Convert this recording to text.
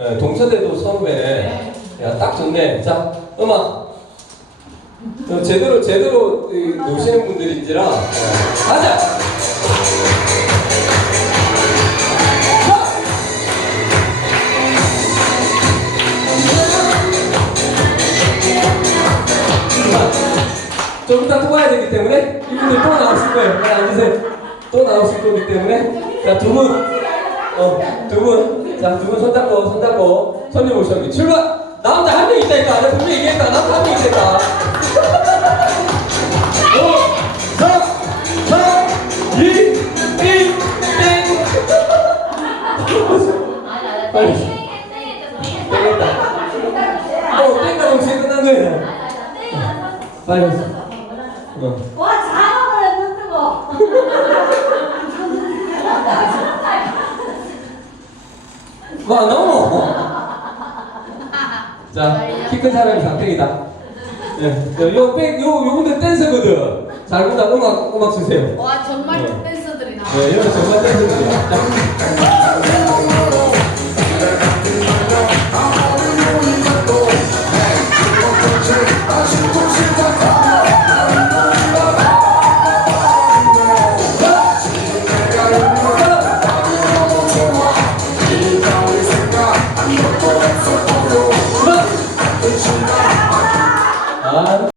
예, 동서대도 선배. 야딱 좋네. 자 음악. 어, 제대로 제대로 노시는 분들인지라 예, 가자. 좀 이따 또 가야 되기 때문에 이분들 또 나오실 거예요. 빨리 앉으세요. 또 나오실 거기 때문에 자, 두 분, 어, 두 분, 자, 두 분 손잡고, 손잡고, 손님 오셨니 출발! 남자 한 명 있다 니까. 내가 분명히 얘기했다. 남자 한 명 있다니까. 5, 4, 3, 2, 1, 땡! 빨리. 되겠다. 어, 땡과 동시에 끝난 거예요. 빨리. 어. 와 잘하네 눈 뜨고 와, 너무! 자, 키 큰 사람이 장땡이다. 예, 요, 백, 요, 요 분들 댄서거든. 잘 본다. 음악, 음악 주세요. 와 정말 네. 댄서들이 나. 네, 이거 정말 댄서거든요. 자, 감사합니다.